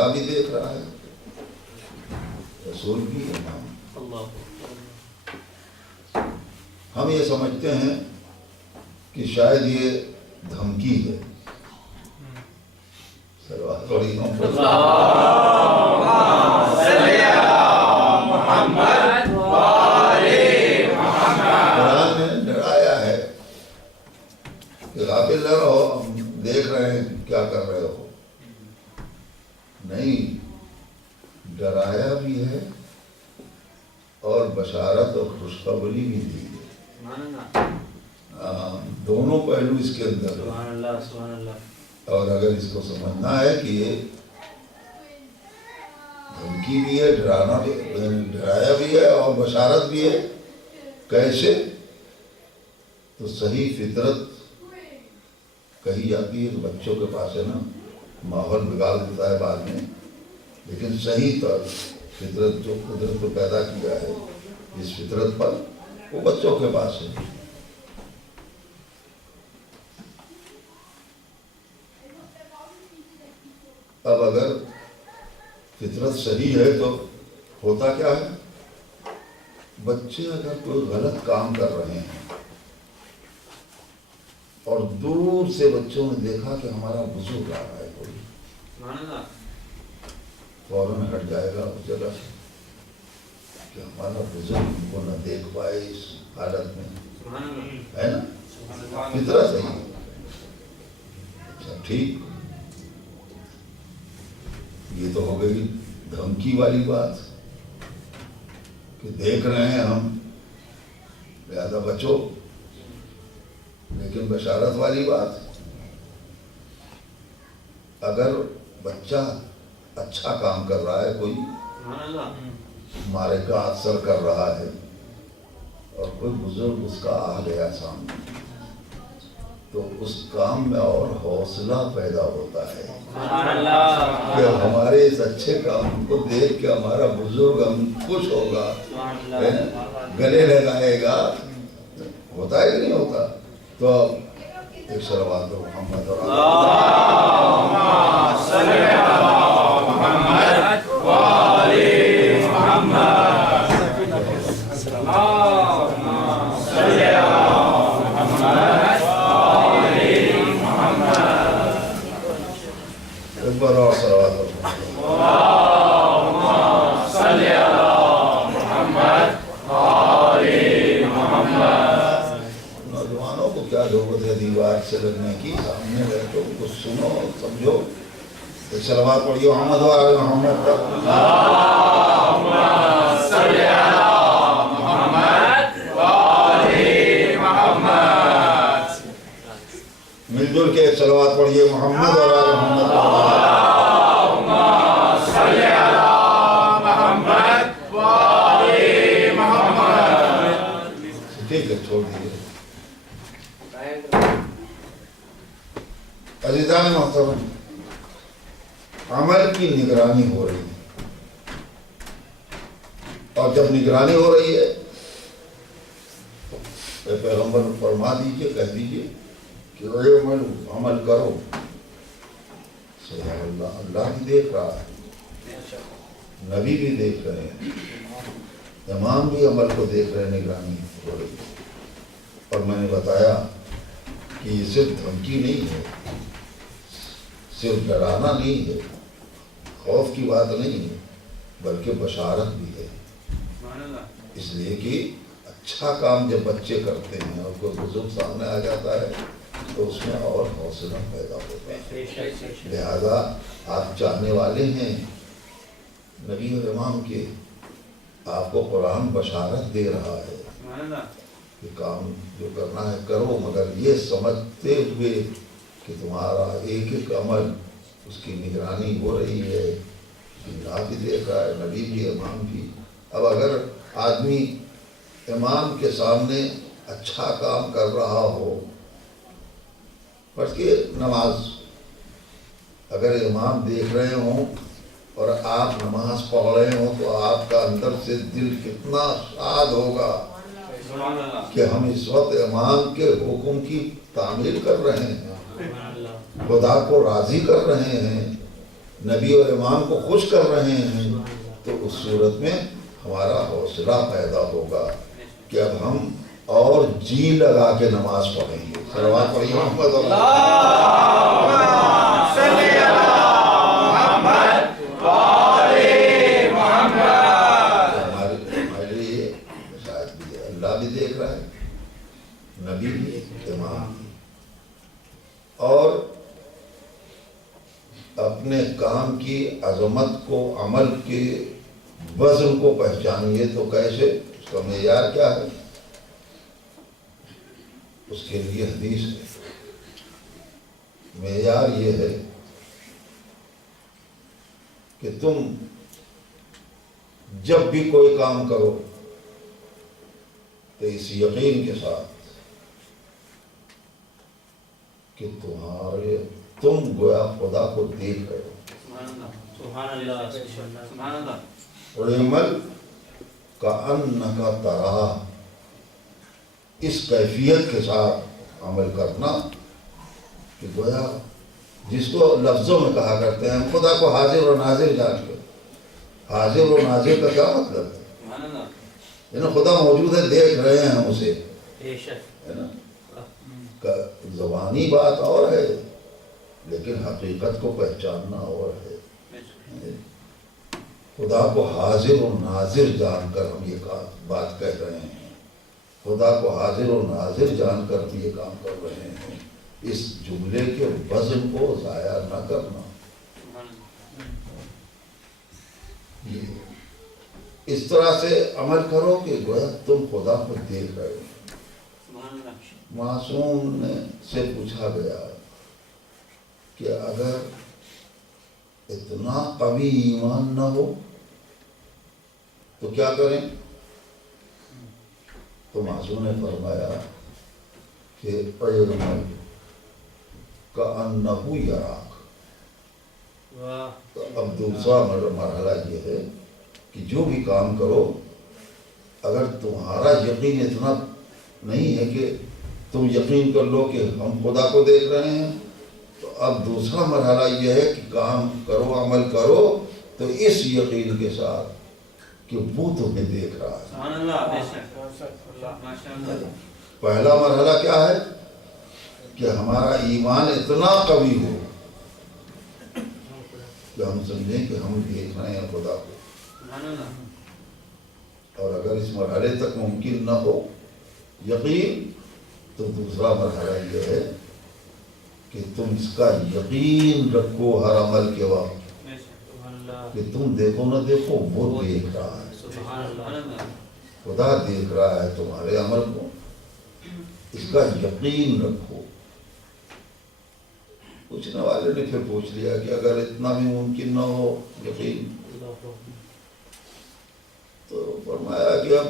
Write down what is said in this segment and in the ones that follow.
خدا بھی دیکھ رہا ہے، رسول بھی، امام۔ ہم یہ سمجھتے ہیں کہ شاید یہ دھمکی ہے، قرآن نے ڈرایا ہے کہ غافل نہ رہو، ہم دیکھ رہے ہیں کیا کر رہے ہو۔ نہیں، ڈرایا بھی ہے اور بشارت اور خوشخبری بھی دی ہے، دونوں پہلو اس کے اندر ہیں۔ سبحان اللہ، سبحان اللہ۔ اور اگر اس کو سمجھنا ہے کہ یہ دھمکی بھی ہے، ڈرایا بھی ہے اور بشارت بھی ہے، کیسے؟ تو صحیح فطرت کہی جاتی ہے کہ بچوں کے پاس ہے نا، ماحول بگاڑ دیتا ہے بعد میں، لیکن صحیح طور فطرت جو قدرت کو پیدا کیا ہے جس فطرت پر، وہ بچوں کے پاس ہے۔ اب اگر فطرت صحیح ہے تو ہوتا کیا ہے؟ بچے اگر کوئی غلط کام کر رہے ہیں اور دور سے بچوں نے دیکھا کہ ہمارا بزرگ آ رہا ہے کوئی، فوراً ہٹ جائے گا اس جگہ سے کہ ہمارا بزرگ ہم کو نہ دیکھ پائے اس حالت میں، ہے نا؟ فطرت صحیح ہے۔ اچھا ٹھیک، یہ تو ہو گئی دھمکی والی بات کہ دیکھ رہے ہیں ہم، لہذا بچو۔ لیکن بشارت والی بات، اگر بچہ اچھا کام کر رہا ہے، کوئی مارے کا اثر کر رہا ہے اور کوئی بزرگ اس کا آ گیا سامنے، تو اس کام میں اور حوصلہ پیدا ہوتا ہے کہ ہمارے اس اچھے کام کو دیکھ کے ہمارا بزرگ ہم خوش ہوگا، گلے لگائے گا، ہوتا ہے کہ نہیں ہوتا؟ تو ایک صلوات محمد اور نوجوانوں کو کیا ضرورت ہے دیوار سے لگنے کی؟ سامنے بیٹھو، کچھ سنو، سمجھو۔ ایک صلوات پڑھیو محمد و آل محمد پر۔ مل جل کے ایک صلوات پڑھیے محمد اور آل محمد پر۔ ٹھیک ہے، چھوڑ دیجیے۔ عزیزان محترم، عمل کی نگرانی ہو رہی ہے، اور جب نگرانی ہو رہی ہے تو پیغمبر فرما دیجیے، کہہ دیجیے کہ عمل کرو۔ سبحان اللہ، اللہ بھی دیکھ رہا ہے، نبی بھی دیکھ رہے ہیں، امام بھی عمل کو دیکھ رہے ہیں، نگرانی ہو رہی ہے۔ اور میں نے بتایا کہ یہ صرف دھمکی نہیں ہے، صرف ڈرانا نہیں ہے، خوف کی بات نہیں ہے، بلکہ بشارت بھی ہے۔ اس لیے کہ اچھا کام جب بچے کرتے ہیں اور کوئی بزرگ سامنے آ جاتا ہے تو اس میں اور حوصلہ پیدا ہوتا ہے۔ لہذا آپ چاہنے والے ہیں نبی اور امام کے، آپ کو قرآن بشارت دے رہا ہے کہ کام جو کرنا ہے کرو، مگر یہ سمجھتے ہوئے کہ تمہارا ایک ایک عمل اس کی نگرانی ہو رہی ہے، اللہ بھی دیکھ رہا ہے، نبی بھی، امام بھی۔ اب اگر آدمی امام کے سامنے اچھا کام کر رہا ہو، پڑھ نماز، اگر امام دیکھ رہے ہوں اور آپ نماز پڑھ رہے ہوں تو آپ کا اندر سے دل کتنا شاد ہوگا کہ ہم اس وقت امام کے حکم کی تعمیل کر رہے ہیں، خدا کو راضی کر رہے ہیں، نبی اور امام کو خوش کر رہے ہیں، تو اس صورت میں ہمارا حوصلہ پیدا ہوگا کہ اب ہم اور جی لگا کے نماز پڑھیں گے. صلوات پڑھیے محمد اور ہمارے لیے شاید بھی اللہ بھی دیکھ رہا ہے، نبی بھی، امام بھی. اور اپنے کام کی عظمت کو، عمل کے وزن کو پہچانیے تو کیسے؟ اس کا معیار کیا ہے؟ اس کے لیے حدیث ہے. معیار یہ ہے کہ تم جب بھی کوئی کام کرو تو اس یقین کے ساتھ کہ تم گویا خدا کو دیکھ رہے ہو. سبحان اللہ سبحان اللہ. عمل کأنک تراہ، اس کیفیت کے ساتھ عمل کرنا کہ گویا جس کو لفظوں میں کہا کرتے ہیں ہم خدا کو حاضر و ناظر جان کے. حاضر و ناظر کا کیا مطلب ہے؟ خدا موجود ہے، دیکھ رہے ہیں ہم اسے، ہے نا. زبانی بات اور ہے لیکن حقیقت کو پہچاننا اور ہے. خدا کو حاضر و ناظر جان کر ہم یہ بات کہہ رہے ہیں، خدا کو حاضر و ناظر جان کر ہم یہ کام کر رہے ہیں. اس جملے کے وزن کو ضائع نہ کرنا. اس طرح سے عمل کرو کہ گویا تم خدا کو دیکھ رہے ہو. معصوم سے پوچھا گیا کہ اگر اتنا قوی ایمان نہ ہو تو کیا کریں؟ تو معصوم نے فرمایا کہ اعمل کأنہ یراک. تو اب دوسرا مرحلہ یہ ہے کہ جو بھی کام کرو اگر تمہارا یقین اتنا نہیں ہے کہ تم یقین کر لو کہ ہم خدا کو دیکھ رہے ہیں، تو اب دوسرا مرحلہ یہ ہے کہ کام کرو، عمل کرو تو اس یقین کے ساتھ کہ وہ تمہیں دیکھ رہا ہے. پہلا مرحلہ کیا ہے کہ ہمارا ایمان اتنا قوی ہو کہ ہم سمجھیں کہ ہم دیکھ رہے ہیں خدا کو. اور اگر اس مرحلے تک ممکن نہ ہو یقین، تو دوسرا مرحلہ یہ ہے کہ تم اس کا یقین رکھو ہر عمل کے وقت کہ تم دیکھو نہ دیکھو وہ دیکھ رہا ہے. خدا دیکھ رہا ہے تمہارے عمل کو، اس کا یقین رکھو. پوچھنے والے نے پھر پوچھ لیا کہ اگر اتنا بھی ممکن نہ ہو یقین، تو فرمایا کہ اب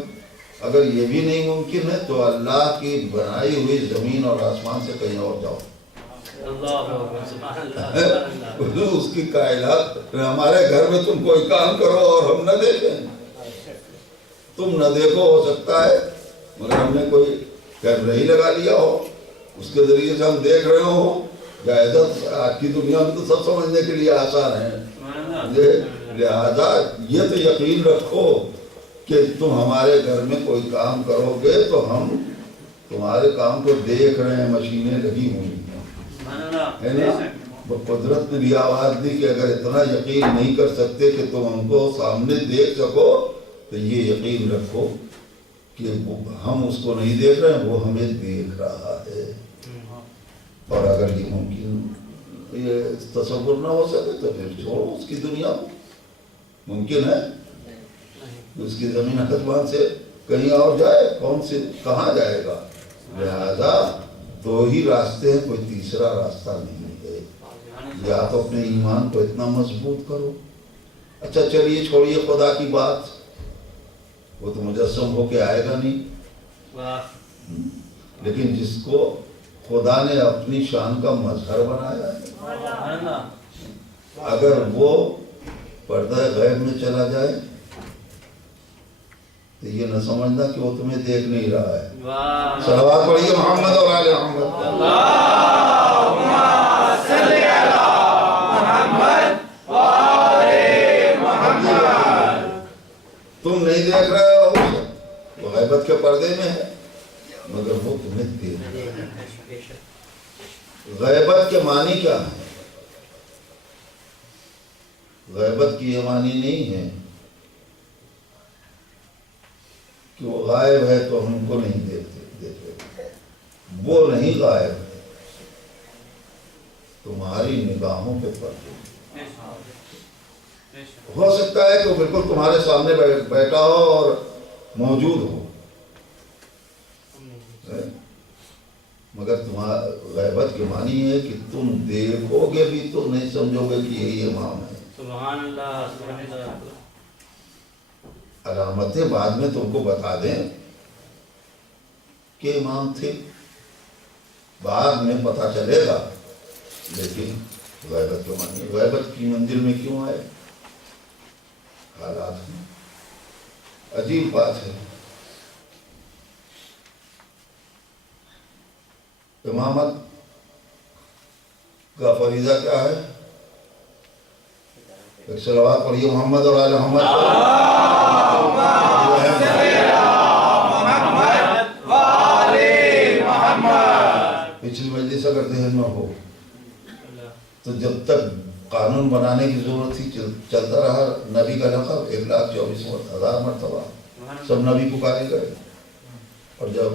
اگر یہ بھی نہیں ممکن ہے تو اللہ کی بنائی ہوئی زمین اور آسمان سے کہیں اور جاؤ. اس کی کائنات، ہمارے گھر میں تم کوئی کام کرو اور ہم نہ دیکھیں، تم نہ دیکھو، ہو سکتا ہے مگر ہم نے کوئی کیمرہ ہی لگا لیا ہو، اس کے ذریعے سے ہم دیکھ رہے ہوں. جائزہ آج کی دنیا میں تو سب سمجھنے کے لیے آسان ہے. لہذا یہ تو یقین رکھو کہ تم ہمارے گھر میں کوئی کام کرو گے تو ہم تمہارے کام کو دیکھ رہے ہیں، مشینیں لگی ہوئی ہیں، ہے نا. قدرت نے بھی آواز دی کہ اگر اتنا یقین نہیں کر سکتے کہ تم ہم کو سامنے دیکھ سکو تو یہ یقین رکھو کہ ہم اس کو نہیں دیکھ رہے ہیں، وہ ہمیں دیکھ رہا ہے. اور اگر یہ ممکن یہ تصور نہ ہو سکے تو پھر چھوڑو اس کی دنیا کو. ممکن ہے اس کی زمین آسمان سے کہیں اور جائے، کون سے کہاں جائے گا. لہذا دو ہی راستے ہیں، کوئی تیسرا راستہ نہیں ہے. یا تو اپنے ایمان کو اتنا مضبوط کرو. اچھا چلیے چھوڑیے خدا کی بات، وہ تو مجسم ہو کے آئے گا نہیں، لیکن جس کو خدا نے اپنی شان کا مظہر بنایا ہے، اگر وہ پردہ غیب میں چلا جائے تو یہ نہ سمجھنا کہ وہ تمہیں دیکھ نہیں رہا ہے. صلوات پڑھیے محمد اور آل محمد. اللہم صلی علی محمد کے پردے میں ہے مگر وہ تمہیں دیکھ رہا ہے۔ غیبت کے معنی کیا ہے؟ غیبت کی یہ معنی نہیں ہے کہ وہ غائب ہے تو ہم کو نہیں دیکھتے، وہ نہیں غائب ہے، تمہاری نگاہوں پہ پردے۔ ہو سکتا ہے کہ بالکل تمہارے سامنے بیٹھا ہو اور موجود ہو، مگر تمہارا غیبت کے معنی ہے کہ تم دیکھو گے بھی تو نہیں سمجھو گے کہ یہی امام ہے۔ سبحان اللہ، سبحان اللہ۔ علامتیں بعد میں تم کو بتا دیں کہ امام تھے، بعد میں پتہ چلے گا، لیکن غیبت کے معنی، غیبت کی منزل میں کیوں آئے؟ حالات میں عجیب بات ہے۔ امامت کا فریضہ کیا ہے؟ ایک صلوات پڑھیے محمد اور آل محمد۔ پچھلی مجلس اگر ذہن میں ہو تو جب تک قانون بنانے کی ضرورت تھی چلتا رہا نبی کا لقب 1,24,000 مرتبہ، سب نبی پکارے گئے، اور جب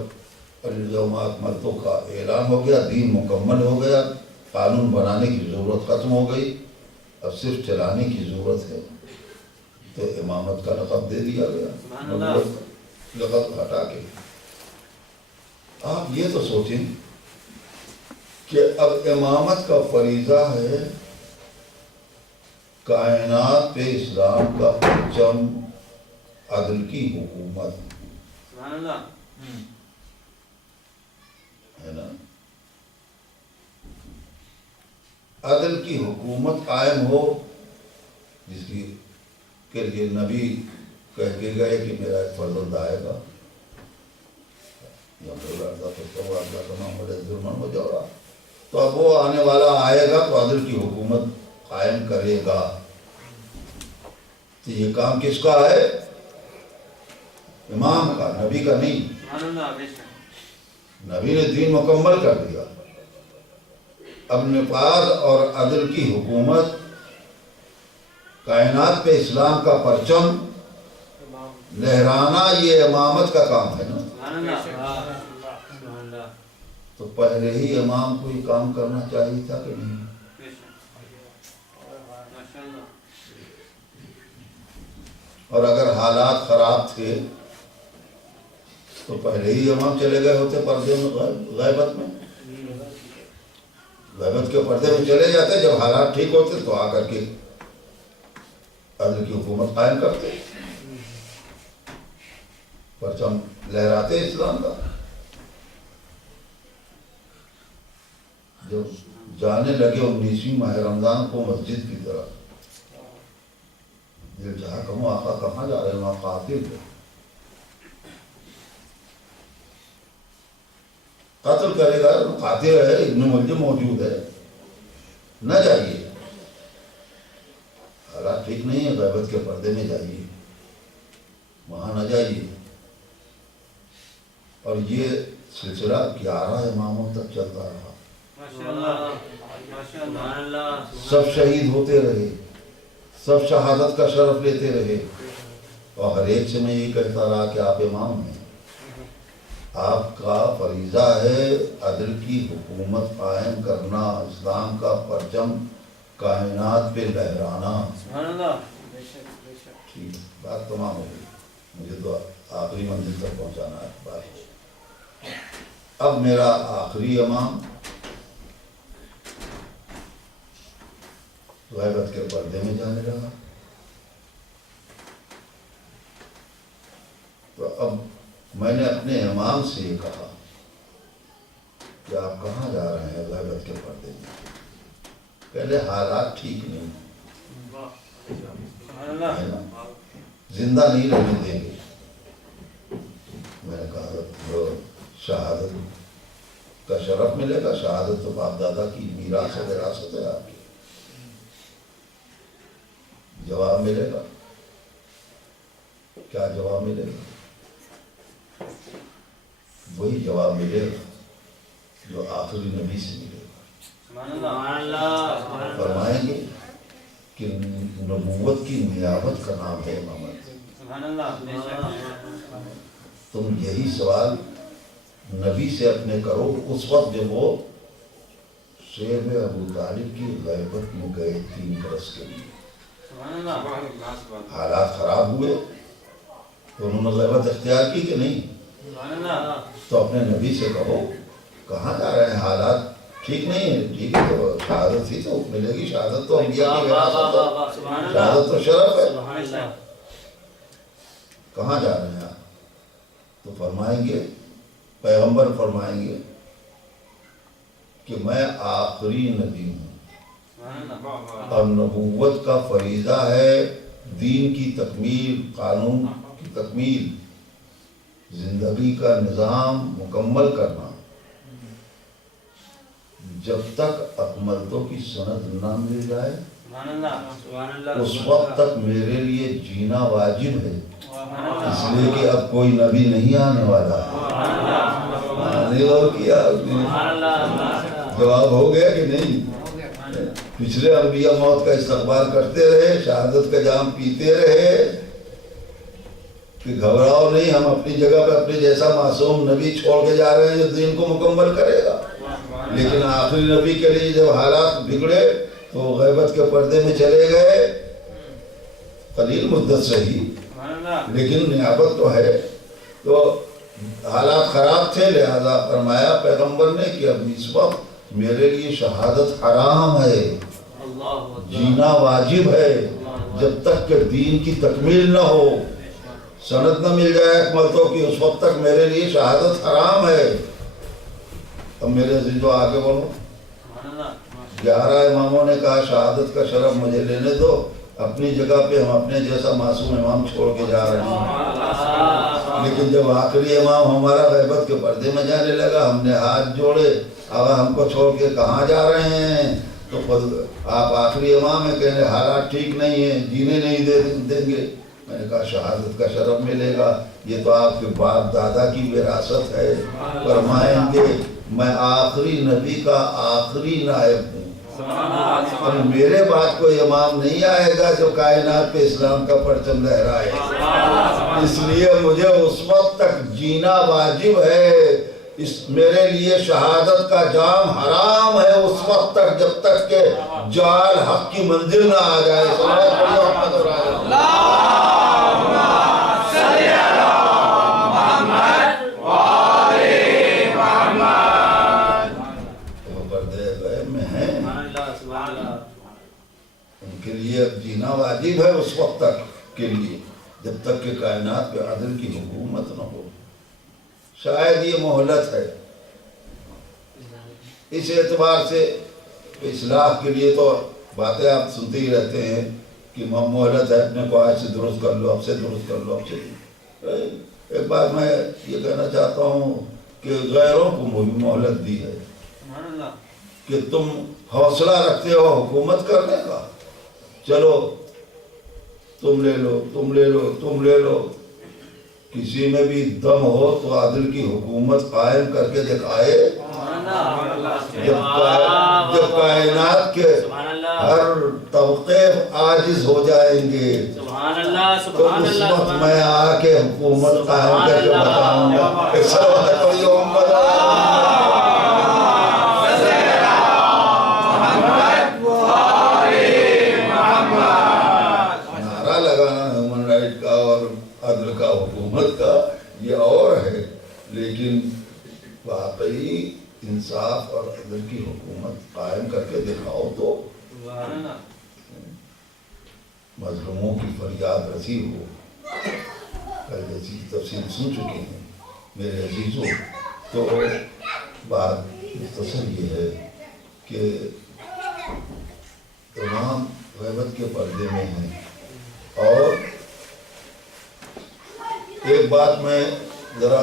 اليوم اکملت کا اعلان ہو گیا، دین مکمل ہو گیا، قانون بنانے کی ضرورت ختم ہو گئی، اب صرف چلانے کی ضرورت ہے، تو امامت کا لقب دے دیا گیا، لقب ہٹا کے۔ آپ یہ تو سوچیں کہ اب امامت کا فریضہ ہے کائنات پہ اسلام کا پرچم، عدل کی حکومت سبحان اللہ ہے نا، عدل کی حکومت قائم ہو، جس کی کے لیے نبی کہہ کے گئے کہ میرا ایک فرزند آئے گا، تو اب وہ آنے والا آئے گا تو عدل کی حکومت قائم کرے گا۔ تو یہ کام کس کا ہے؟ امام کا، نبی کا نہیں۔ نبی نے دین مکمل کر دیا، اب نفاذ اور عدل کی حکومت، کائنات پہ اسلام کا پرچم لہرانا، یہ امامت کا کام ہے نا۔ تو پہلے ہی امام کو یہ کام کرنا چاہیے تھا کہ نہیں؟ اور اگر حالات خراب تھے تو پہلے ہی امام چلے گئے ہوتے پردے میں، غیبت میں، غیبت کے پردے میں چلے جاتے، جب حالات ٹھیک ہوتے تو آ کر کے عدل کی حکومت قائم کرتے، پرچم لہراتے اسلام کا۔ جب جانے لگے 19ویں ماہ رمضان کو مسجد کی طرف، دل چاہا کہوں آقا کہاں جا رہے ہیں؟ وہاں قاتل تھے، قتل کرے گا، قاتل ہے، ابن ملجم موجود ہے، نہ جائیے، حالات ٹھیک نہیں ہے، غیبت کے پردے میں جائیے، وہاں نہ جائیے۔ اور یہ سلسلہ 11 اماموں تک چلتا رہا، سب شہید ہوتے رہے، سب شہادت کا شرف لیتے رہے، اور ہر ایک سے میں یہ کہتا رہا کہ آپ امام ہیں، آپ کا فریضہ ہے عدل کی حکومت قائم کرنا، اسلام کا پرچم کائنات پہ لہرانا۔ ٹھیک، بات تمام ہو گئی، مجھے تو آخری منزل تک پہنچانا ہے بات۔ اب میرا آخری امام غیبت کے پردے میں جانے لگا، تو اب میں نے اپنے امام سے یہ کہا کہ آپ کہاں جا رہے ہیں؟ غیبت کے پردے میں۔ پہلے حالات ٹھیک نہیں ہے نا، زندہ نہیں رہنے دیں گے۔ میں نے کہا جو شہادت کا شرف ملے گا، شہادت تو باپ دادا کی میراث و وراثت ہے آپ کی، جواب ملے گا، کیا جواب ملے گا؟ وہی جواب ملے گا جو آخری نبی سے ملے گا۔ سبحان اللہ فرمائیں گے کہ نبوت کی نیابت کا نام ہے امامت۔ سبحان اللہ تم یہی سوال نبی سے اپنے کرو اس وقت جب وہ شعب ابو طالب کی غیبت میں گئے 3 برس کے لیے، سبحان اللہ حالات خراب ہوئے تو انہوں نے غیبت اختیار کی کہ نہیں؟ سبحان اللہ تو اپنے نبی سے کہو کہاں جا رہے ہیں، حالات ٹھیک نہیں ہے، ٹھیک ہے تو شہادت ہی تو ملے گی، شہادت تو انبیاء کی وراثت ہے، شہادت تو شرف ہے، سبحان اللہ کہاں جا رہے ہیں آپ؟ تو فرمائیں گے، پیغمبر فرمائیں گے کہ میں آخری نبی ہوں سبحان اللہ اور نبوت کا فریضہ ہے دین کی تکمیل، قانون کی تکمیل، زندگی کا نظام مکمل کرنا۔ جب تک اکملتوں کی سند نہ مل جائے سبحان اللہ اس وقت تک میرے لیے جینا واجب ہے، اس لیے کہ اب کوئی نبی نہیں آنے والا ہے۔ غور کیا آپ نے؟ جواب ہو گیا کہ نہیں؟ پچھلے انبیاء موت کا استقبال کرتے رہے، شہادت کا جام پیتے رہے کہ گھبراؤ نہیں، ہم اپنی جگہ پہ اپنے جیسا معصوم نبی چھوڑ کے جا رہے ہیں جو دین کو مکمل کرے گا۔ لیکن آخری نبی کے لیے جب حالات بگڑے تو غیبت کے پردے میں چلے گئے، قلیل مدت صحیح لیکن نیابت تو ہے۔ تو حالات خراب تھے، لہذا فرمایا پیغمبر نے کہ اب اس وقت میرے لیے شہادت حرام ہے، جینا واجب ہے، جب تک کہ دین کی تکمیل نہ ہو، سند نہ مل جائے اکملتوں کی، اس وقت تک میرے لیے شہادت حرام ہے۔ اب میرے عزیزو آگے بولو، 11 اماموں نے کہا شہادت کا شرف مجھے لینے دو، اپنی جگہ پہ ہم اپنے جیسا معصوم امام چھوڑ کے جا رہے ہیں۔ لیکن جب آخری امام ہمارا غیبت کے پردے میں جانے لگا، ہم نے ہاتھ جوڑے، اب ہم کو چھوڑ کے کہاں جا رہے ہیں؟ تو خود آپ آخری امام ہیں، کہنے حالات ٹھیک نہیں ہیں، جینے نہیں دیں گے۔ میں نے کہا شہادت کا شرف ملے گا، یہ تو آپ کے باپ دادا کی وراثت ہے۔ فرمائیں گے میں آخری نبی کا آخری نائب ہوں، اور میرے بعد کوئی امام نہیں آئے گا جو کائنات پہ اسلام کا پرچم لہرائے، اس لیے مجھے اس وقت تک جینا واجب ہے، میرے لیے شہادت کا جام حرام ہے اس وقت تک جب تک کہ جال حق کی منزل نہ آ جائے۔ کے لیے اب جینا واجب ہے اس وقت تک کے لیے جب تک کہ کائنات پہ عدل کی حکومت نہ ہو۔ شاید یہ مہلت ہے، اس اعتبار سے اصلاح کے لیے تو باتیں آپ سنتے ہی رہتے ہیں کہ مہلت ہے، اپنے کو آج سے درست کر لو، اب سے درست کر لو، اب سے۔ ایک بات میں یہ کہنا چاہتا ہوں کہ غیروں کو مہلت دی ہے کہ تم حوصلہ رکھتے ہو حکومت کرنے کا، چلو تم لے لو، تم لے لو، تم لے لو، کسی میں بھی دم ہو تو عدل کی حکومت قائم کر کے دکھائے۔ جب کائنات کے ہر طبقے عاجز ہو جائیں گے تو اس وقت میں آ کے حکومت قائم کر کے بتاؤں گا۔ حکومت کا یہ اور ہے، لیکن واقعی انصاف اور عدل کی حکومت قائم کر کے دکھاؤ تو مظلوموں کی فریاد رسی ہو۔ کل جیسی تفصیل سن چکے ہیں میرے عزیزوں، تو بات مختصر یہ ہے کہ تمام غیبت کے پردے میں ہیں۔ اور ایک بات میں ذرا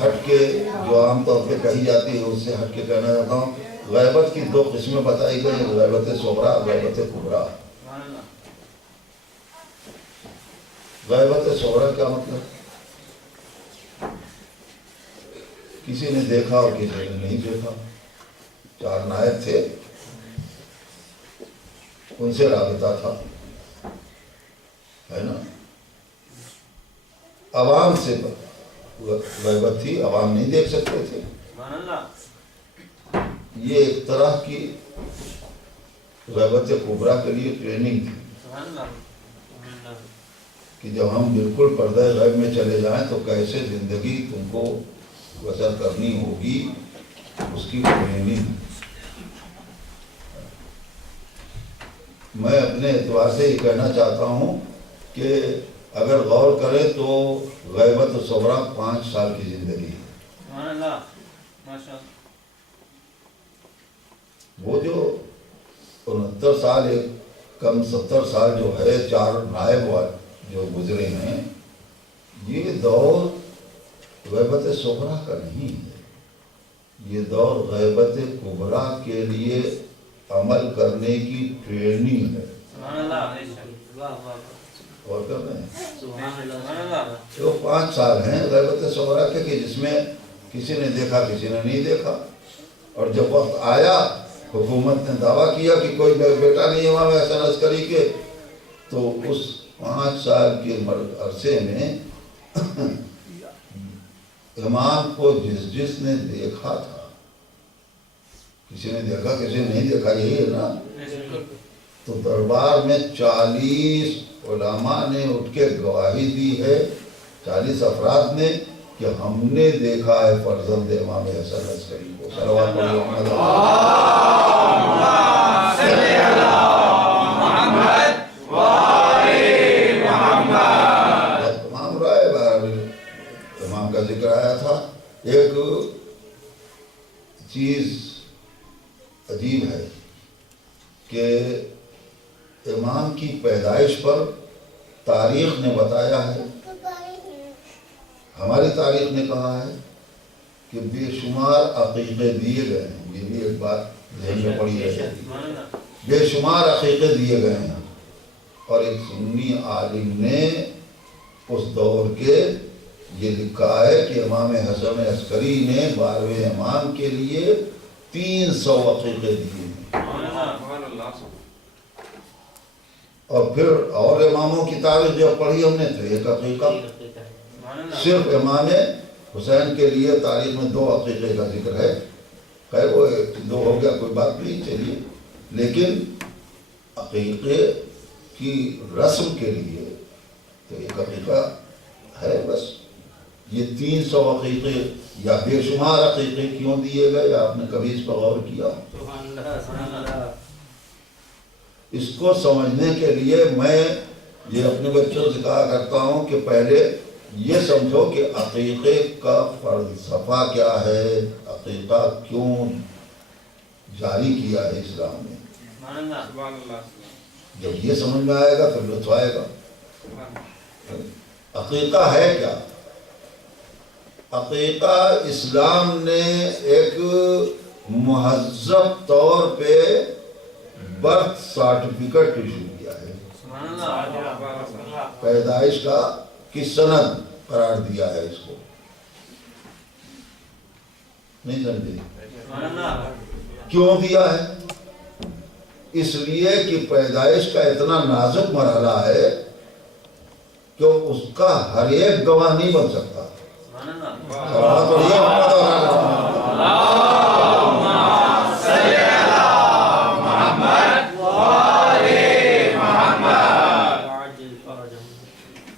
ہٹ کے جو عام طور پہ کہی جاتی ہے اس سے ہٹ کے کہنا چاہتا ہوں، غیبت کی 2 قسمیں بتائی گئی، غیبت صغریٰ، غیبت کبریٰ۔ غیبت صغریٰ کیا مطلب کسی نے دیکھا اور کسی نے نہیں دیکھا. 4 نائب تھے, ان سے رابطہ تھا, ہے نا. عوام سے غیبت تھی, عوام نہیں دیکھ سکتے تھے. سبحان اللہ. یہ ایک طرح کی غیبت کبریٰ کے لیے ٹریننگ تھی سبحان اللہ. سبحان اللہ. کہ جب ہم بالکل پردہ غیب میں چلے جائیں تو کیسے زندگی تم کو بسر کرنی ہوگی, اس کی ٹریننگ. میں اپنے اعتبار سے یہ کہنا چاہتا ہوں کہ اگر غور کریں تو غیبت صغریٰ 5 سال کی زندگی ہے. سبحان اللہ. ماشاء اللہ. وہ جو 69 سال ایک کم 70 سال جو ہے 4 نائب جو گزرے ہیں, یہ دور غیبت صغریٰ کا نہیں ہے. یہ دور غیبت کبریٰ کے لیے عمل کرنے کی ٹریننگ ہے. سبحان اللہ. اور کر رہے ہیں سبحان اللہ. جو 5 سال ہیں غیبت صغریٰ کے, کہ جس میں کسی نے دیکھا کسی نے نہیں دیکھا. اور جب وقت آیا, حکومت نے دعویٰ کیا کہ کوئی بیٹا نہیں ہے امام حسن عسکری کے, تو اس 5 سال کے عرصے میں امام کو جس نے دیکھا تھا, کسی نے دیکھا کسی نے نہیں دیکھا, یہی ہے نا. تو دربار میں 40 علماء نے اٹھ کے گواہی دی ہے, 40 افراد نے, کہ ہم نے دیکھا ہے فرزند امام حسن عسکری کو. صلوات علی محمد. تمام رائے امام کا ذکر آیا تھا. ایک چیز عجیب ہے کہ امام کی پیدائش پر تاریخ نے بتایا ہے, ہماری تاریخ نے کہا ہے کہ بے شمار عقیقے دیے گئے ہیں. یہ بھی ایک بات ذہن میں پڑی ہے, بے شمار عقیقے دیے گئے ہیں. اور ایک سنی عالم نے اس دور کے یہ لکھا ہے کہ امام حسن عسکری نے 12ویں امام کے لیے 300 عقیقے دیے ہیں. اور پھر اور اماموں کی تاریخ جب پڑھی ہم نے تو ایک عقیقہ, صرف امام حسین کے لیے تاریخ میں 2 عقیقے کا ذکر ہے. خیر وہ 2 ہو گیا, کوئی بات نہیں, چلیے. لیکن عقیقے کی رسم کے لیے تو ایک عقیقہ ہے بس. یہ 300 عقیقے یا بے شمار عقیقے کیوں دیے گئے, آپ نے کبھی اس پر غور کیا؟ اس کو سمجھنے کے لیے میں یہ اپنے بچوں سے کہا کرتا ہوں کہ پہلے یہ سمجھو کہ عقیقے کا فلسفہ کیا ہے, عقیقہ کیوں جاری کیا ہے اسلام نے. جب یہ سمجھ میں آئے گا پھر لطف آئے گا. عقیقہ ہے کیا؟ عقیقہ اسلام نے ایک مہذب طور پہ برتھ سرٹیفکیٹ ایشو کیا ہے, پیدائش کا کی سند قرار دیا ہے. اس کو نہیں سمجھے کیوں دیا ہے؟ اس لیے کہ پیدائش کا اتنا نازک مرحلہ ہے کہ اس کا ہر ایک گواہ نہیں بن سکتا.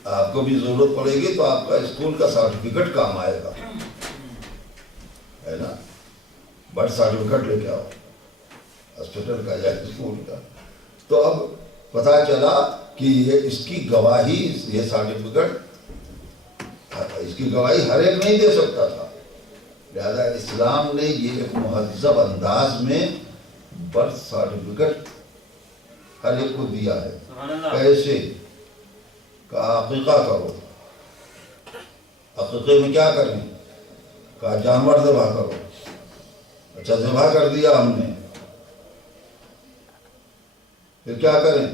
آپ کو بھی ضرورت پڑے گی تو آپ کا اسکول کا سرٹیفکیٹ کام آئے گا, ہے نا. برتھ سرٹیفکیٹ لے کے آؤ, ہاسپٹل کا یا اسکول کا. تو اب پتا چلا کہ یہ اس کی گواہی, یہ سرٹیفکیٹ اس کی گواہی ہر ایک نہیں دے سکتا تھا. لہذا اسلام نے یہ ایک مہذب انداز میں برتھ سرٹیفکیٹ ہر ایک کو دیا ہے. کیسے؟ کہا عقیقہ کرو. عقیقے میں کیا کریں؟ کہا جانور ذبح کرو. اچھا ذبح کر دیا ہم نے, پھر کیا کریں؟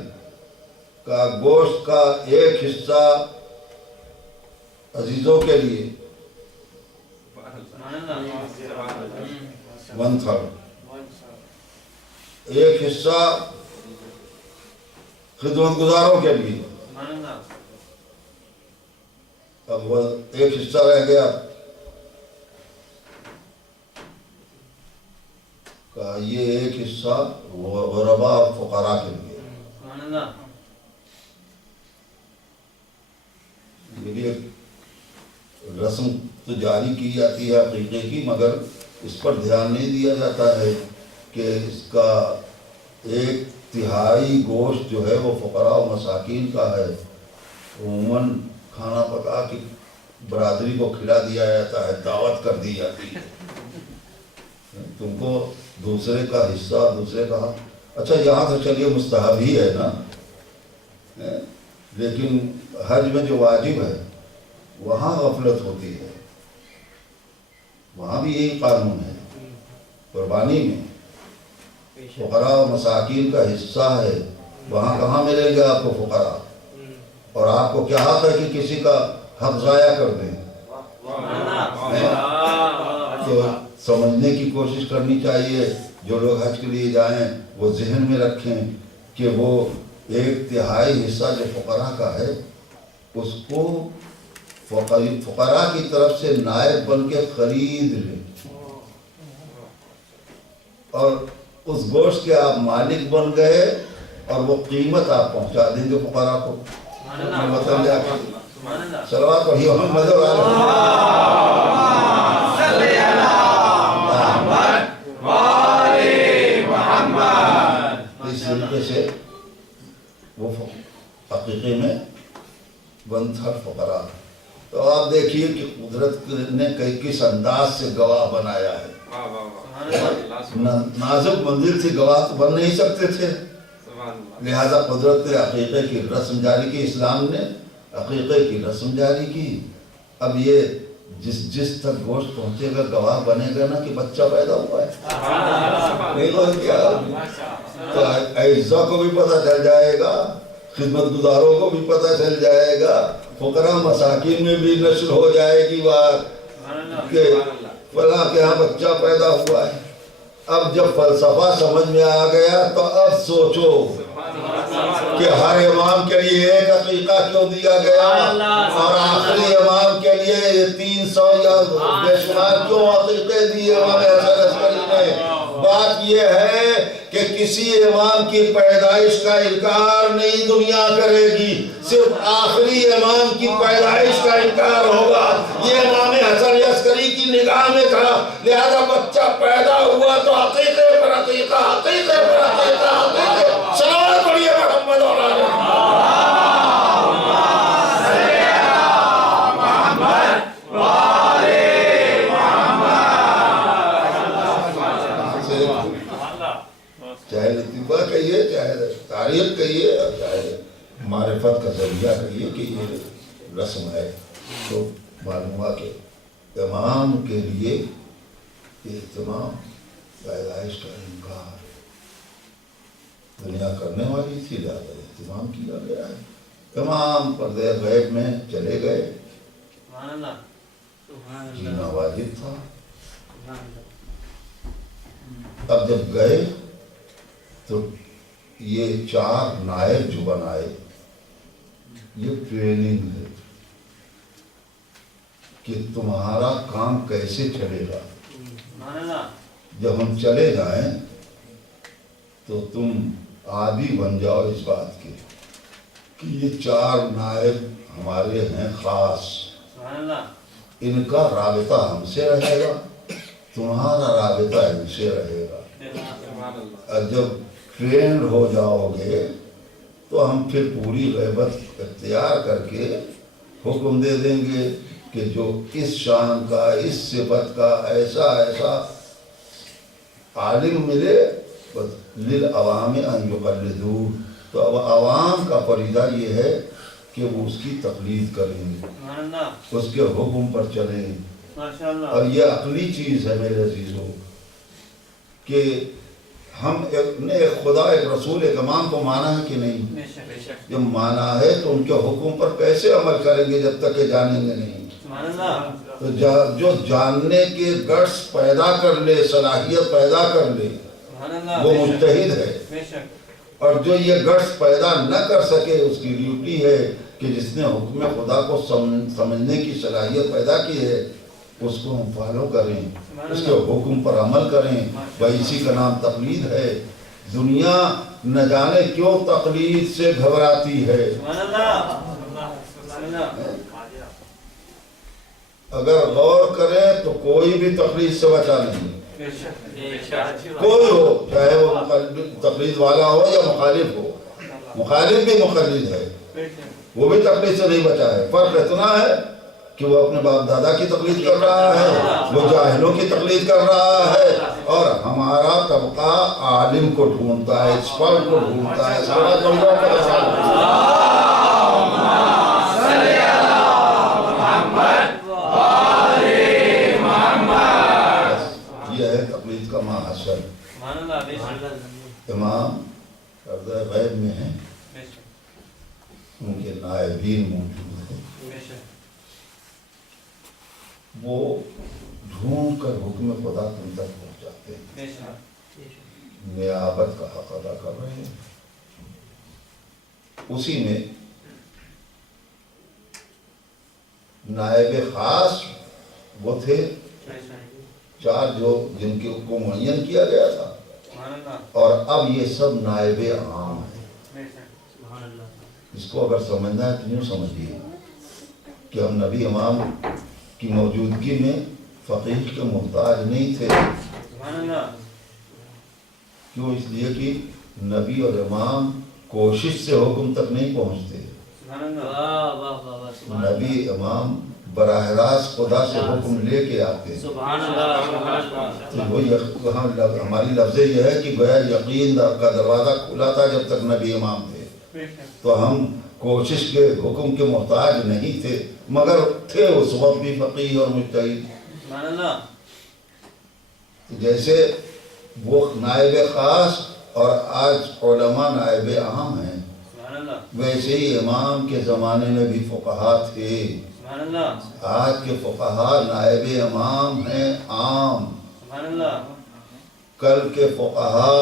کہا گوشت کا ایک حصہ عزیزوں کے لیے 1/3 ایک حصہ خدمت گزاروں کے لیے. اب وہ ایک حصہ رہ گیا کہ یہ ایک حصہ غربا اور فقراء کے لیے. یہ بھی ایک رسم تو جاری کی جاتی ہے عقیقے کی، مگر اس پر دھیان نہیں دیا جاتا ہے کہ اس کا 1/3 گوشت جو ہے وہ فقراء و مساکین کا ہے. عموماً کھانا پکا کے برادری کو کھلا دیا جاتا ہے، دعوت کر دی جاتی ہے. تم کو دوسرے کا حصہ، دوسرے کا حق. اچھا یہاں تو چلیے مستحب ہی ہے نا، لیکن حج میں جو واجب ہے وہاں غفلت ہوتی ہے. وہاں بھی یہی قانون ہے. قربانی میں فقراء و مساکین کا حصہ ہے، وہاں کہاں ملیں گے آپ کو فقراء؟ اور آپ کو کیا حق ہے کہ کسی کا حق ضائع کر دیں؟ تو سمجھنے کی کوشش کرنی چاہیے. جو لوگ حج کے لیے جائیں وہ ذہن میں رکھیں کہ وہ 1/3 حصہ جو فقراء کا ہے اس کو فقراء کی طرف سے نائب بن کے خرید لیں، اور اس گوشت کے آپ مالک بن گئے اور وہ قیمت آپ پہنچا دیں گے فقراء کو. مطلب صلوات پڑھیے محمد اس طریقے سے وہ عقیقے میں 1/3 فقراء. تو آپ دیکھیے کہ قدرت نے کس انداز سے گواہ بنایا ہے. نازک منزل سے گواہ تو بن نہیں سکتے تھے، لہذا قدرت نے عقیقے کی رسم جاری کی، اسلام نے عقیقے کی رسم جاری کی. اب یہ جس تک گوشت پہنچے گا گواہ بنے گا نا کہ بچہ پیدا ہوا ہے. تو اعزاء کو بھی پتہ چل جائے گا، خدمت گزاروں کو بھی پتہ چل جائے گا، فقراء مساکین میں بھی نشر ہو جائے گی بات کہ فلاں کے ہاں بچہ پیدا ہوا ہے. اب جب فلسفہ سمجھ میں آ گیا تو اب سوچو کہ ہر امام کے لیے ایک عقیقہ کیوں دیا گیا اور آخری امام کے لیے 300 یا بے شمار کیوں عقیقے دیے امام حسن عسکری نے. بات یہ ہے کہ کسی امام کی پیدائش کا انکار نہیں دنیا کرے گی، صرف آخری امام کی پیدائش کا انکار ہوگا. یہ امام حسن عسکری کی نگاہ میں تھا، لہذا بچہ پیدا ہوا تو عقیقے پر عقیقہ، عقیقے پر عقیقہ، عقیقے. صلوات پڑھیے محمد اور آل چاہے لطیفہ کہیے، چاہے تاریخ کہیے، اور چاہے معرفت کا ذریعہ کہیے کہ یہ رسم ہے. تو معلوم ہوا کہ امام کے لیے اہتمام، پیدائش کا انکار دنیا کرنے والی تھی، لہذا اہتمام کیا گیا ہے. امام پردے غیب میں چلے گئے، جینا واجب تھا. اب جب گئے تو یہ 4 نائب جو بنائے، یہ ٹریننگ ہے کہ تمہارا کام کیسے چلے گا. جب ہم چلے جائیں تو تم عادی بن جاؤ اس بات کے کہ یہ 4 نائب ہمارے ہیں خاص، ان کا رابطہ ہم سے رہے گا، تمہارا رابطہ ان سے رہے گا. اور جب ٹرینڈ ہو جاؤ گے تو ہم پھر پوری غیبت اختیار کر کے حکم دے دیں گے کہ جو اس شان کا، اس صفت کا ایسا عالم ملے للعوام ان یقلدوہ. تو اب عوام کا فریضہ یہ ہے کہ وہ اس کی تقلید کریں، اس کے حکم پر چلیں. اور یہ عقلی چیز ہے میرے عزیزوں کہ ہم ایک خدا، ایک رسول، ایک امام کو مانا ہے کہ نہیں؟ جب مانا ہے تو ان کے حکم پر کیسے عمل کریں گے جب تک کہ جانیں گے نہیں. تو جو جاننے کے گٹس پیدا کر لے، صلاحیت پیدا کر لے، وہ مجتہد ہے. اور جو یہ گٹس پیدا نہ کر سکے، اس کی ڈیوٹی ہے کہ جس نے حکم خدا کو سمجھنے کی صلاحیت پیدا کی ہے، اس کو ہم فالو کریں، اس کے حکم پر عمل کریں. بھائی اسی کا نام تقلید ہے. دنیا نہ جانے کیوں تقلید سے گھبراتی ہے. اگر غور کریں تو کوئی بھی تقلید سے بچا نہیں، کوئی ہو، چاہے وہ تقلید والا ہو یا مخالف ہو. مخالف بھی مقلد ہے، وہ بھی تقلید سے نہیں بچا ہے. فرق اتنا ہے کہ وہ اپنے باپ دادا کی تقلید کر رہا ہے، وہ جاہلوں کی تقلید کر رہا ہے. اور ہمارا طبقہ عالم کو ڈھونڈتا ہے، ایکسپرٹ کو ڈھونڈتا ہے. سارا کمزور یہ ہے تقلید کا محاصر. امام عرضہ غیب میں ہیں، ان کے نائبین موجود ہیں، وہ ڈھونڈ کر حکم خدا تم تک پہنچاتے ہیں، نیابت کا حق ادا کر رہے ہیں. اسی میں نائب خاص وہ تھے 4 جن کے کو معین کیا گیا تھا، اور اب یہ سب نائب عام ہیں. اس کو اگر سمجھنا ہے تو یوں سمجھیے کہ ہم نبی امام کی موجودگی میں فقیہ کے محتاج نہیں تھے. کیوں؟ اس لیے کہ نبی اور امام کوشش سے حکم تک نہیں پہنچتے. نبی امام براہ راست خدا سے حکم لے کے آتے ہیں. ہماری لفظ یہ ہے کہ گویا یقین کا دروازہ کھلا تھا جب تک نبی امام تھے، تو ہم کوشش کے حکم کے محتاج نہیں تھے، مگر تھے اس وقت بھی فقیہ اور مجتہد. جیسے وہ نائب خاص اور آج علماء نائب عام ہیں، ویسے ہی امام کے زمانے میں بھی فقہا تھے. آج کے فقہا نائب امام ہیں عام. کل کے فقہا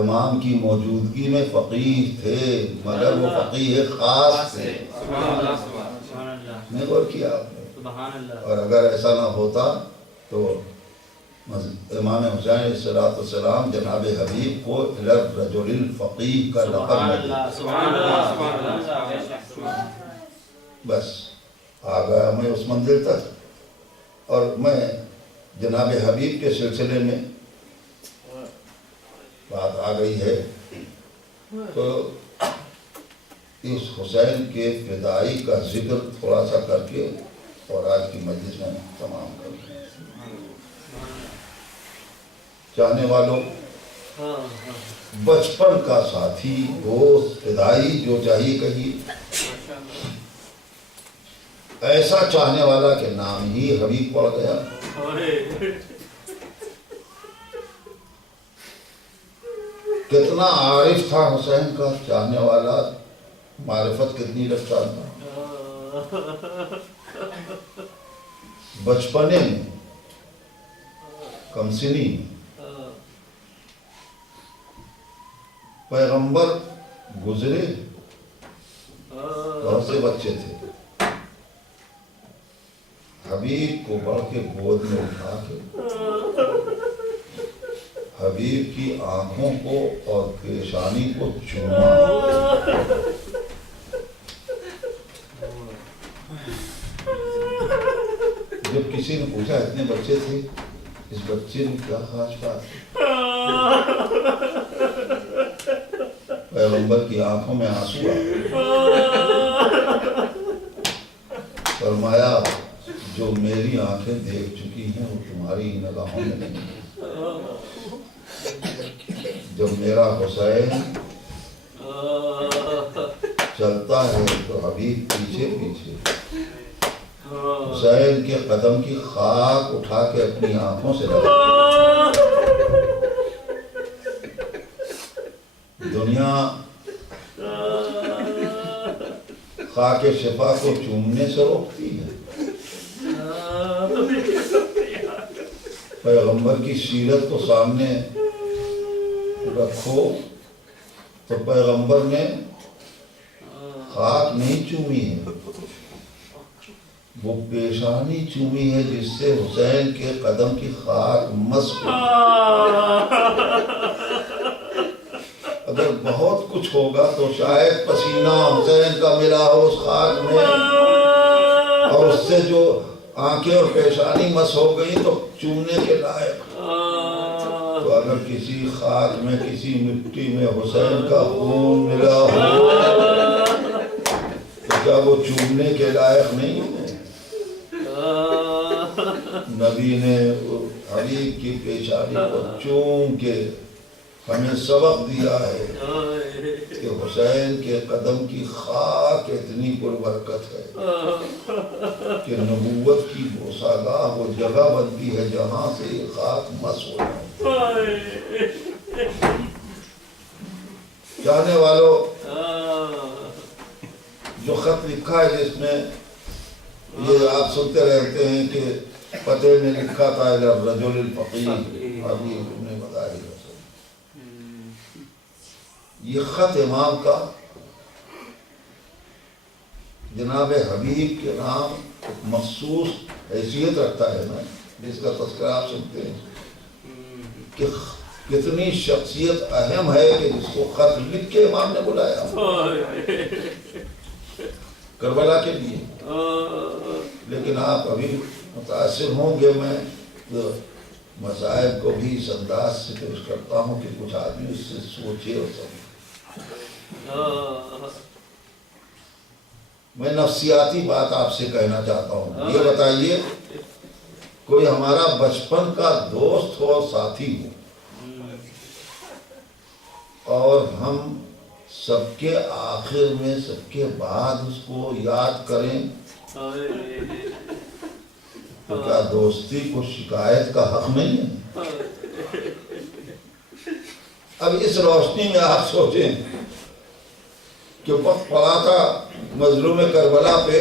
امام کی موجودگی میں فقیہ تھے، مگر وہ فقیہ خاص تھے. نہیں غور کیا آپ نے؟ اور اگر ایسا نہ ہوتا تو امام حسین علیہ السلام جناب حبیب کو الرجل الفقیہ کا لقب ملا. بس آ گیا میں اس منزل تک. اور میں جناب حبیب کے سلسلے میں بات آ گئی ہے تو اس حسین کے فدائی کا ذکر تھوڑا سا کر کے اور آج کی مجلس میں تمام کر دیں. چاہنے والوں، بچپن کا ساتھی، دوست، فدائی جو چاہیے کہیے، ایسا چاہنے والا کہ نام ہی حبیب پڑ گیا. کتنا عارف تھا حسین کا چاہنے والا، معرفت کتنی رکھتا تھا. بچپنے میں، کمسنی میں پیغمبر گزرے، بہت سے بچے تھے، حبیب کو بڑھ کے گود میں اٹھا کے حبیب کی آنکھوں کو اور پیشانی کو چوما. جب کسی نے پوچھا اتنے بچے تھے، اس بچے میں کیا خاص بات ہے؟ پیغمبر کی آنکھوں میں آنسو آئے. فرمایا جو میری آنکھیں دیکھ چکی ہیں وہ تمہاری نگاہوں میں نہیں. جب میرا حسین چلتا ہے تو حبیب پیچھے پیچھے حسین کے قدم کی خاک اٹھا کے اپنی آنکھوں سے لگا. دنیا خاک شفا کو چومنے سے روکتی ہے، پیغمبر کی سیرت کو سامنے رکھو تو پیغمبر نے خاک نہیں چومی ہے، وہ پیشانی چومی ہے جس سے حسین کے قدم کی خاک مس ہوئی۔ اگر بہت کچھ ہوگا تو شاید پسینہ حسین کا ملا ہو اس خاک میں، اور اس سے جو آنکھیں اور پیشانی مس ہو گئی تو چومنے کے لائق۔ تو اگر کسی خاک میں، کسی مٹی میں حسین کا خون ملا ہو تو کیا وہ چومنے کے لائق نہیں ہے؟ نبی نے حبیب کی پیشانی کو چوم کے ہمیں سبق دیا ہے کہ حسین کے قدم کی خاک اتنی پربرکت ہے کہ نبوت کی بوسہگاہ وہ جگہ بنتی ہے جہاں سے یہ خاک مس ہو جائے۔ چاہنے والوں، جو خط لکھا ہے جس میں یہ آپ سنتے رہتے ہیں کہ پتے میں لکھا تھا الرجل الفقیر حبیب ابن مظاہر، یہ خط امام کا جناب حبیب کے نام مخصوص حیثیت رکھتا ہے نا، جس کا تذکرہ آپ سنتے ہیں کہ کتنی شخصیت اہم ہے کہ جس کو خط لکھ کے امام نے بلایا کربلا کے لیے۔ لیکن آپ ابھی متاثر ہوں گے، میں مذاہب کو بھی اس انداز سے پیش کرتا ہوں کہ کچھ آدمی اس سے سوچے اور سمجھے۔ میں نفسیاتی بات آپ سے کہنا چاہتا ہوں، یہ بتائیے کوئی ہمارا بچپن کا دوست ہو اور ساتھی ہو، اور ہم سب کے آخر میں، سب کے بعد اس کو یاد کریں، تو کیا دوستی کو شکایت کا حق نہیں ہے؟ اب اس روشنی میں آپ سوچیں کہ وقت پڑا تھا مظلوم کربلا پہ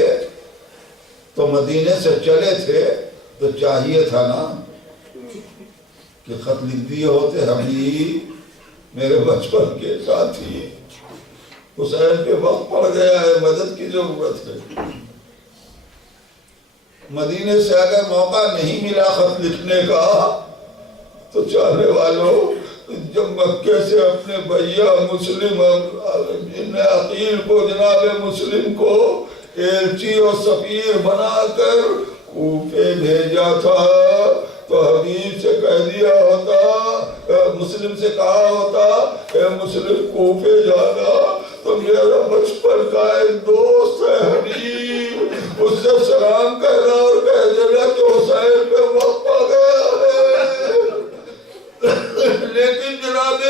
تو مدینے سے چلے تھے تو چاہیے تھا نا کہ خط لکھ دیے ہوتے، حبیب میرے بچپن کے ساتھی حسین پہ وقت پڑ گیا ہے، مدد کی ضرورت ہے۔ مدینے سے اگر موقع نہیں ملا خط لکھنے کا تو چاہنے والوں، جب مکے سے اپنے بھیا مسلم ابن عقیل کو، جناب مسلم کو ایلچی اور سفیر بنا کر کوفے بھیجا تھا تو حبیب سے کہہ دیا ہوتا، مسلم سے کہا ہوتا اے مسلم کوفے جانا تو میرا بچپن کا ایک دوست ہے حبیب، اس سے سلام کہنا اور کہہ دینا کہ حسین پہ وقت آ گیا ہے۔ لیکن جناب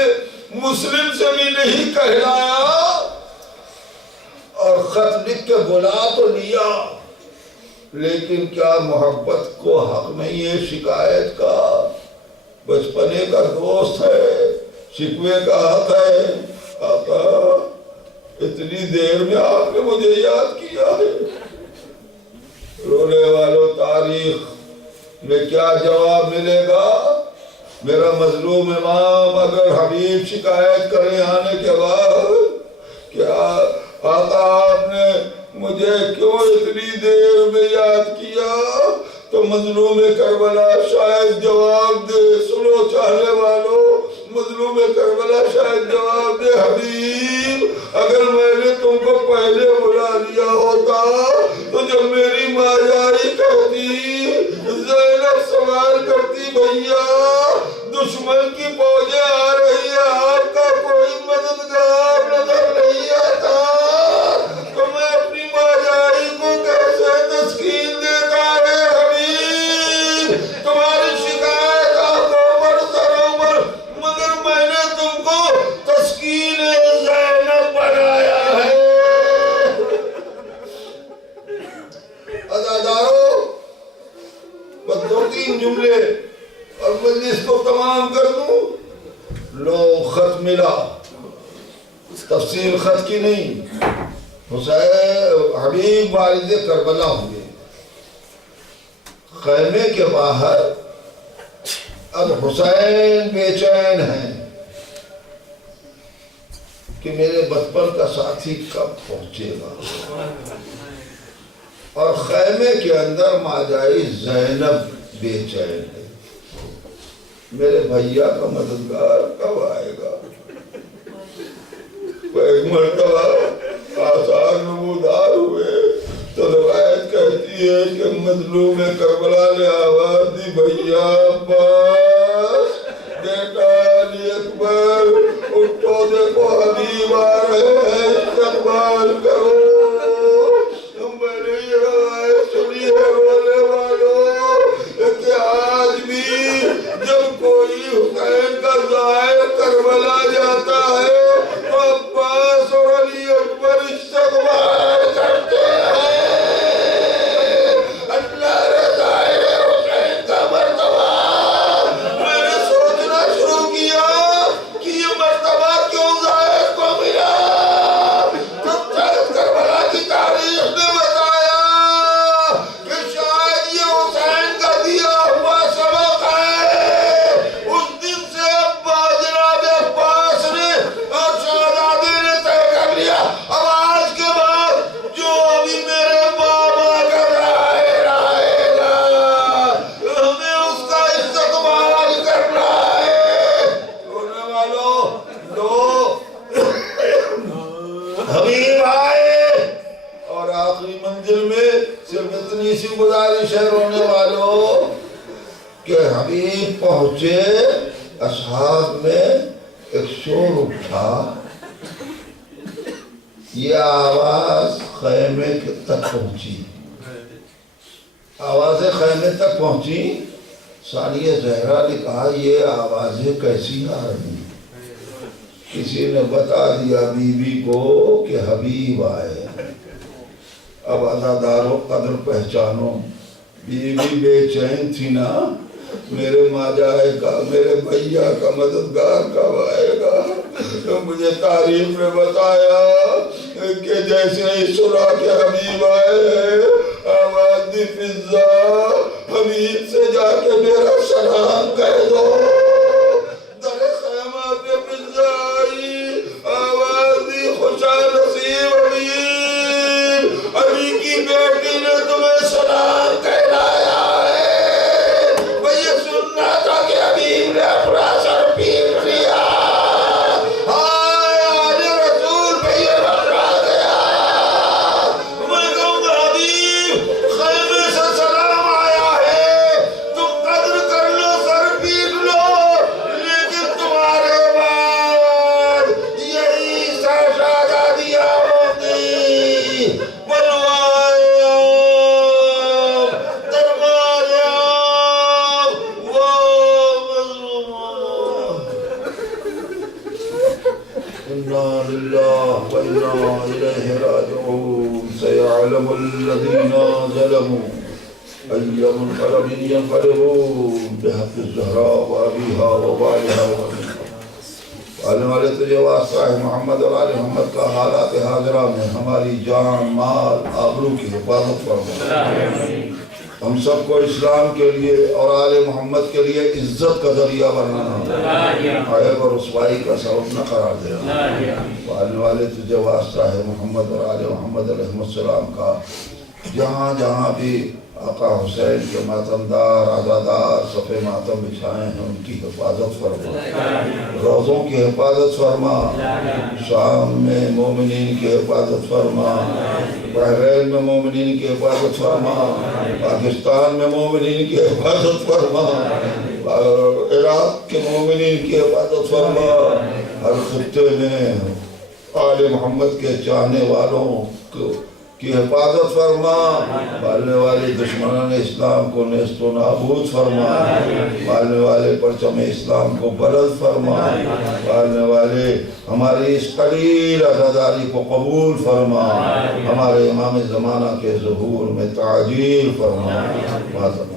مسلم سے بھی نہیں کہلایا اور خط لکھ کے بلا تو لیا، لیکن کیا محبت کو حق نہیں ہے شکایت کا؟ بچپنے کا دوست ہے، شکوے کا حق ہے۔ آقا اتنی دیر میں آپ نے مجھے یاد کیا ہے، رونے والوں تاریخ میں کیا جواب ملے گا؟ میرا مظلوم امام اگر حبیب شکایت کرے آنے کے بعد کیا آقا آپ نے مجھے کیوں اتنی دیر میں یاد کیا، تو مظلوم کربلا شاید جواب دے، سنو چاہنے والوں، مظلوم کربلا شاید جواب دے، حبیب اگر میں نے تم کو پہلے بلا لیا ہوتا تو جب میری ماں جاری کہتی، زینب سوال کرتی بھیا دشمن کی فوجیں آ رہی ہے، آپ کا کوئی مددگار نظر نہیں آتا، تو میں اپنی ماں جاری کو کیسے تسکین دیتا ہے؟ حبیب تمہاری شکایت عمر سر عمر، مگر میں نے تم کو تسکین زینب بنایا ہے۔ عزادارو، بس 2-3 جملے اور مجلس کو تمام کر دوں۔ لو خط ملا، تفصیل خط کی نہیں، حسین حبیب والد کربلا ہوئے، خیمے کے باہر اب حسین بے چین ہیں کہ میرے بچپن کا ساتھی کب پہنچے گا، اور خیمے کے اندر ماجائی زینب بے چین ہے، میرے بھیا کا مددگار کب آئے گا۔ ایک مرتبہ آثار نمودار ہوئے تو روایت کہتی ہے کہ مظلوم کربلا نے آواز دی، بھیا عباس، بیٹا علی اکبر، اٹھو دیکھو حبیب آ رہے ہیں، استقبال کرو۔ میں نے یہ روایت سنی ہے بولے والوں کہ آج بھی جب کوئی حسین کا ظاہر کربلا جاتا ہے تو عباس اور علی اکبر استقبال کرتے ہیں۔ اللہ رضا حسین کا مرتبہ میں نے سوچنا شروع کیا کہ یہ مرتبہ کیوں ظاہر کو ملا۔ کربلا کی تاریخ نے بتایا کہ شاید یہ حسین کا دیا ہوا سبق ہے۔ اس دن سے جناب عباس نے اور شہزادے نے طے کر لیا، اب آج کے بعد جو ابھی میرے بابا کر رہے گا ہمیں اس کا استقبال کرنا ہے۔ سننے والوں لو حبیب آئے، اور آخری منزل میں صرف اتنی سی گزارش ہے رونے والوں کہ حبیب پہنچے، اصحاب میں ایک شور اٹھا، یہ آواز خیمے تک پہنچی، آوازیں خیمے تک پہنچی۔ ثانیہ زہرا نے کہا یہ آوازیں کیسی آ رہی؟ کسی نے بتا دیا بی بی کو کہ حبیب آئے۔ اب عزادارو قدر پہچانو، بی بی بے چین تھی نا، میرے ماجائے کا، میرے بھیا کا مددگار کب آئے گا۔ تو مجھے تاریخ میں بتایا کہ جیسے ہی سنا کہ حبیب آئے، آواز دی فضا، حبیب سے جا کے میرا سلام کہہ دو۔ در خیمہ پہ فضا آئی، آواز دی خوشا نصیب حبیب، علی کی بیٹی نے تمہیں سلام کہلایا ہے۔ میں یہ سننا تھا کہ حبیب نے اپنا سر پیر لیا، ہائے آل رسول پہ یہ بڑھا گیا۔ میں کہوں گا حبیب خیمے سے سلام آیا ہے، تم قدر کر لو، سر پیر لو، لیکن تمہارے بعد یہی شہزادیاں ہوگی، بلوائے دربار وہ مظلوم۔ انا للہ و انا الیہ راجعون، سیعلم الذین ظلموا ای منقلب ینقلبون بحق الزہراء و ابیہا و بالہا و عالم والے تجھے واسطہ ہے محمد اور آل محمد کا حالات حاضرہ میں ہماری جان، مال، آبرو کی حفاظت فرما۔ ہم سب کو اسلام کے لیے اور آل محمد کے لیے عزت کا ذریعہ بنانا، عیب اور رسوائی کا سبب نہ قرار دینا۔ عالم والے تجھے واسطہ ہے محمد اور آل محمد علیہ السلام کا، جہاں جہاں بھی آقا حسین کے ماتمدار عزادار صفِ ماتم بچھائے ہیں ان کی حفاظت فرما، روزوں کی حفاظت فرما، شام میں مومنین کی حفاظت فرما، بحرین میں مومنین کی حفاظت فرما، پاکستان میں مومنین کی حفاظت فرما، عراق کے مومنین کی حفاظت فرما، ہر خطے میں آل محمد کے چاہنے والوں کی حفاظت فرما، مارنے والے دشمنان اسلام کو نیست و نابود فرما، مارنے والے پرچم اسلام کو بلند فرما، مارنے والے ہماری اس قلیل عزاداری کو قبول فرما، ہمارے امام زمانہ کے ظہور میں تعجیل فرما۔ معظم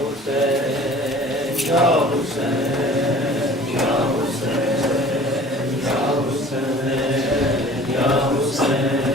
حسین یا حسین یا حسین یا حسین یا حسین یا حسین